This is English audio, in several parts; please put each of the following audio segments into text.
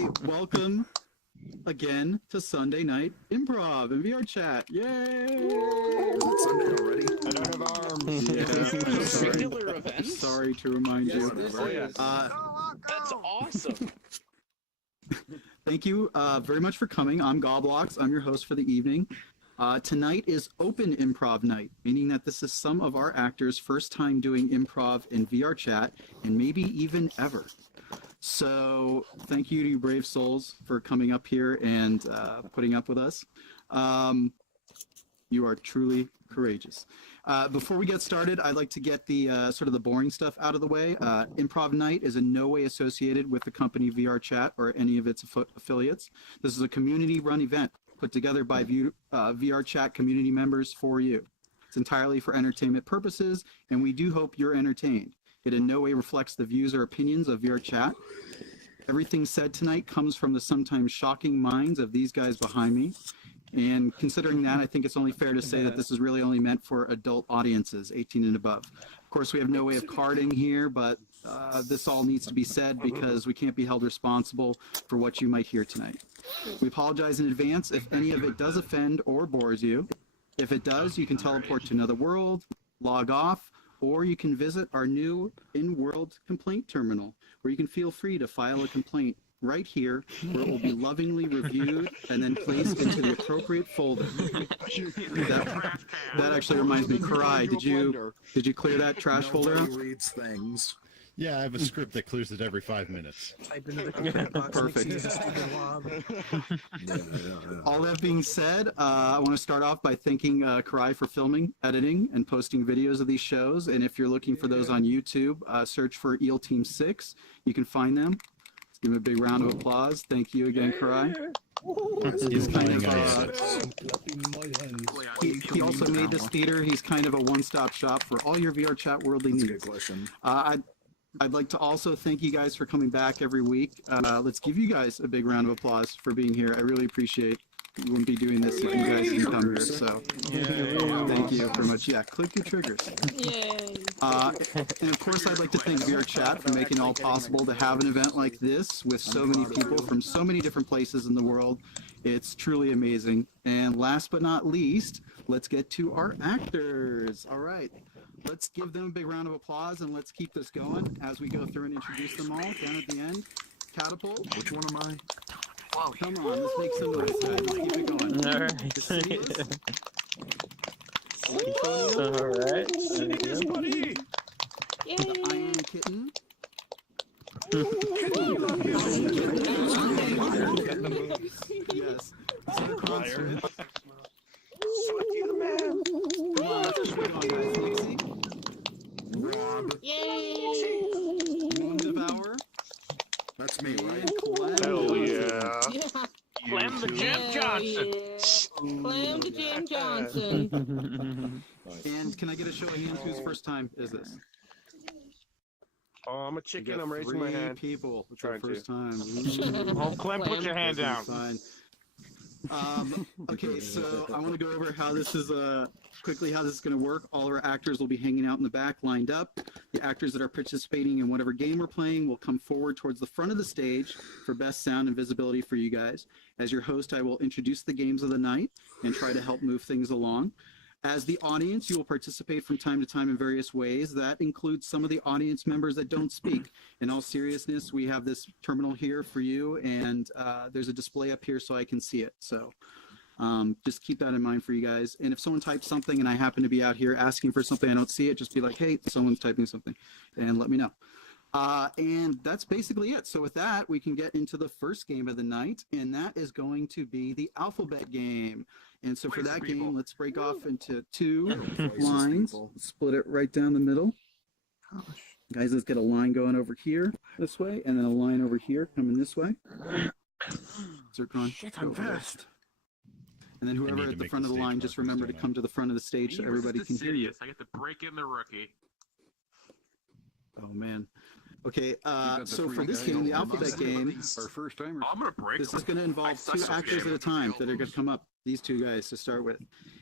Welcome again to Sunday Night Improv and VRChat. Yay! It's Sunday already. I don't have arms. Yeah. Regular event? Sorry to remind you. Oh, yes. That's awesome. Thank you very much for coming. I'm Goblox. I'm your host for the evening. Tonight is open improv night, meaning that this is some of our actors' first time doing improv in VRChat and maybe even ever. So thank you to you brave souls for coming up here and putting up with us. You are truly courageous. Before we get started, I'd like to get the sort of the boring stuff out of the way. Improv Night is in no way associated with the company VRChat or any of its affiliates. This is a community-run event put together by VRChat community members for you. It's entirely for entertainment purposes, and we do hope you're entertained. It in no way reflects the views or opinions of VRChat. Everything said tonight comes from the sometimes shocking minds of these guys behind me. And considering that, I think it's only fair to say that this is really only meant for adult audiences, 18 and above. Of course, we have no way of carding here, but this all needs to be said because we can't be held responsible for what you might hear tonight. We apologize in advance if any of it does offend or bores you. If it does, you can teleport to another world, log off, or you can visit our new in-world complaint terminal, where you can feel free to file a complaint right here, where it will be lovingly reviewed and then placed into the appropriate folder. That actually reminds me, Karai, did you clear that trash folder out? Nobody reads things. Yeah, I have a script that clears it every 5 minutes. Type into the complaint box. Perfect. All that being said, I want to start off by thanking Karai for filming, editing, and posting videos of these shows. And if you're looking for those on YouTube, search for Eel Team 6. You can find them. Let's give him a big round of applause. Thank you again, Karai. He's kind of he also made this theater. He's kind of a one-stop shop for all your VRChat worldly That's a needs. good question. I'd like to also thank you guys for coming back every week. Let's give you guys a big round of applause for being here. I really appreciate you wouldn't be doing this if you guys didn't come here. So thank you very much. Yeah, click your triggers. Yay. And of course, I'd like to thank VRChat for making it all possible to have an event like this with so many people from so many different places in the world. It's truly amazing. And last but not least, let's get to our actors. All right. Let's give them a big round of applause and let's keep this going as we go through and introduce them all down at the end. Catapult. Which one am I? Come on, let's make some noise, guys. Let's keep it going. All right. All right. Yay. The Iron Kitten. Yes. Concert. Come on, let's keep it going, guys. Nixie. Rob. Yay. Moon Devour. That's me, right? And Clem. Hell yeah. Yeah. Clem the Jim Johnson. Yeah. Clem the Jim Johnson. And can I get a show of hands whose first time is this? Oh, I'm a We chicken. got I'm raising my 3 hand. people. It's Trying their to. first time. Ooh. Oh, Clem, put your hand down. Fine. Okay, so I want to go over how this is quickly how this is going to work. All of our actors will be hanging out in the back, lined up. The actors that are participating in whatever game we're playing will come forward towards the front of the stage for best sound and visibility for you guys. As your host, I will introduce the games of the night and try to help move things along. As the audience, you will participate from time to time in various ways. That includes some of the audience members that don't speak. In all seriousness, we have this terminal here for you, and there's a display up here so I can see it. So just keep that in mind for you guys. And if someone types something and I happen to be out here asking for something, I don't see it, just be like, hey, someone's typing something, and let me know. And that's basically it. So with that, we can get into the first game of the night, and that is going to be the alphabet game. And so for that game, let's break off into 2 lines, split it right down the middle. Guys, let's get a line going over here this way, and then a line over here coming this way. Zircon, Shit, go I'm first. fast. And then I need whoever to at the make front the of the stage line, just markers remember to turn come on. to the front of the stage so everybody can hear you. I get to break in the rookie. Oh, man. Okay, got the so 3 for this guys game, the on alphabet game, Our first timers. I'm gonna break. this is going to involve 2 actors at a time that are going to come up, these 2 guys to start with.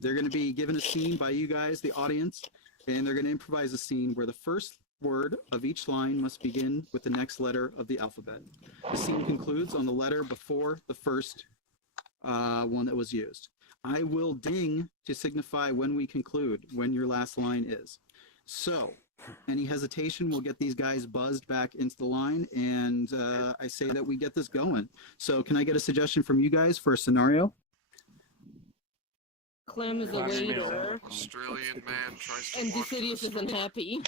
They're going to be given a scene by you guys, the audience, and they're going to improvise a scene where the first word of each line must begin with the next letter of the alphabet. The scene concludes on the letter before the first one that was used. I will ding to signify when we conclude, when your last line is. So, any hesitation will get these guys buzzed back into the line, and I say that we get this going. So, can I get a suggestion from you guys for a scenario? Clem is a waiter, Australian man tries to and walk to the Decidius isn't happy.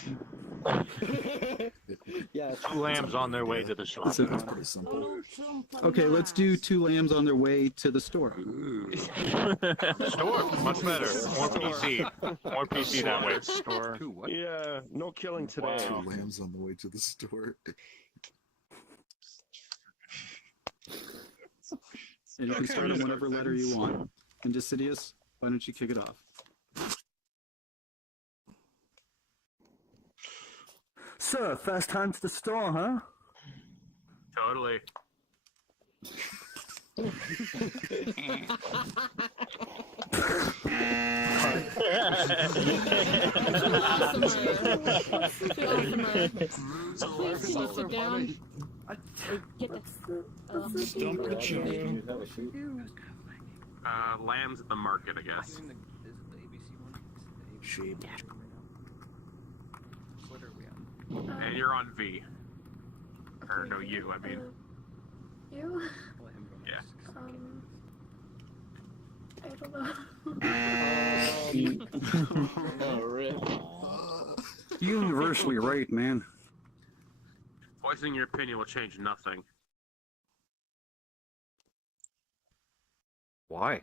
Yeah, Two lambs on their way to the shop. It's a- That's pretty simple. Okay, let's do two lambs on their way to the store. Store, much better. More PC. More PC that way. Store. yeah, no killing today. Two lambs on the way to the store. And you can start on whatever letter you want. And Decidius, why don't you kick it off? So, first time to the store, huh? Totally. Please, can you sit down? Get this. Stump the chicken. Lambs at the market, I guess. Sheep. And you're on V. Or no, you, I mean. You? Yeah. I don't know. Oh, rip. Universally right, man. Voicing your opinion will change nothing. Why?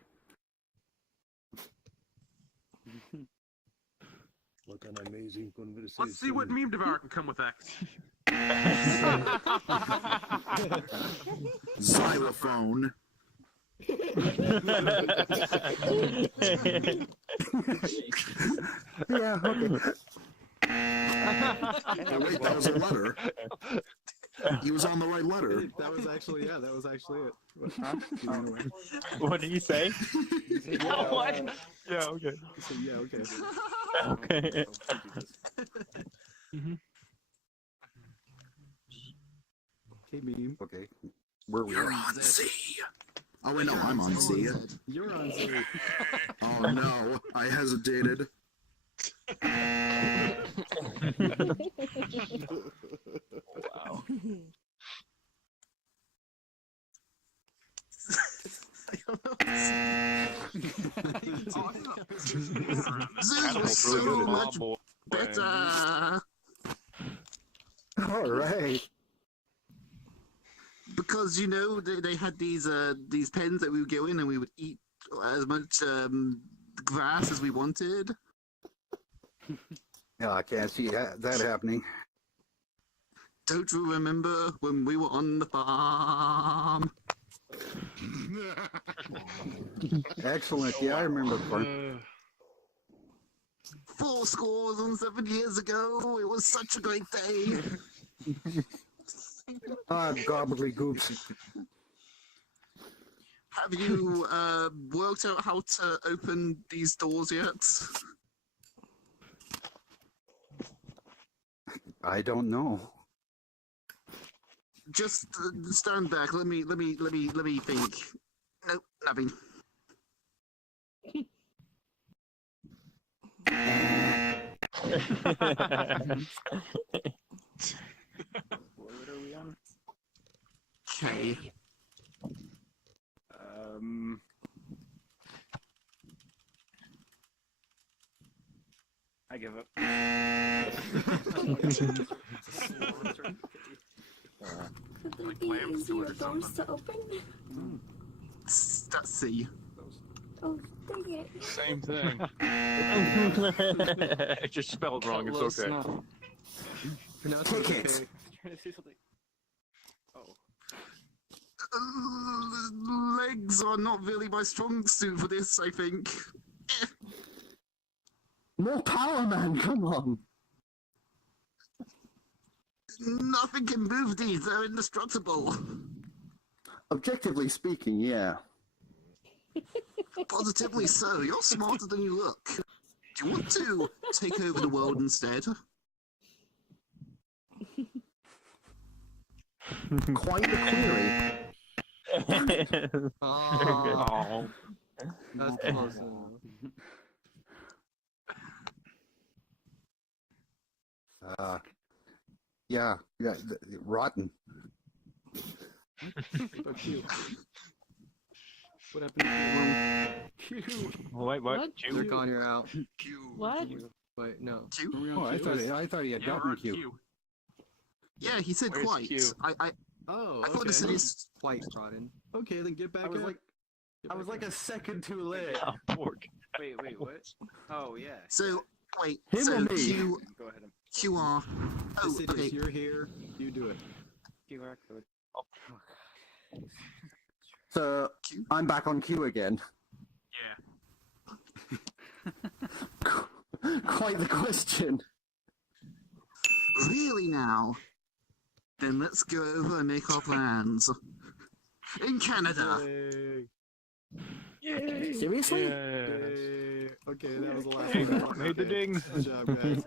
What an amazing conversation. Let's see what meme devour can come with X. Xylophone. Yeah, okay. Oh, wait, that was a letter. He was on the right letter. That was actually, yeah, that was actually it. What did you say? What? Yeah, okay. So, yeah, okay. Okay. Okay, meme. Okay. Where we You're at? on C. Oh, wait, no, I'm on C. You're on Z. Oh, no. I hesitated. Wow. This was so much better. All right. Because, you know, they had these pens that we would go in and we would eat as much grass as we wanted. Yeah, I can't see that happening. Don't you remember when we were on the farm? Excellent. Yeah, I remember the part. 7 years ago. It was such a great day. Gobbledygooks. Have you worked out how to open these doors yet? I don't know. Just stand back. Let me think. Nope, nothing. What are we on? Okay. I give up. Could there be easier doors to open? That's C. Oh, dang it. Same thing. It's just spelled wrong, it's Close okay. enough. Pronounce it okay. Trying to say something. Oh. Legs are not really my strong suit for this, I think. More power, man. Come on. Nothing can move these. They're indestructible. Objectively speaking, yeah. Positively so. You're smarter than you look. Do you want to take over the world instead? Quite the query. Oh. That's close enough. Yeah, rotten. But Q. What happened to Q? Wait, what? What? Zircon, you're out. What? Wait, no. Q? Are we on Oh, I Q? thought he had Yeah, we're gotten on Q. Q. Yeah, he said Where's quite. Q? I Oh, thought okay. the city's Quite rotten. Okay, then get back I was up. like, Get I was back like up. a second too late. Oh, pork. Wait, what? Oh, yeah. so wait. Him So or me? Q Go ahead. QR. Oh, Cities, okay. you're here. You do it. QR code. So I'm back on Q again. Yeah. Quite the question. Really now? Then let's go over and make our plans. In Canada. Yay. Seriously? Yes. Yay. Okay, that was the last Ding. one. Made the Okay. ding. Good job, guys.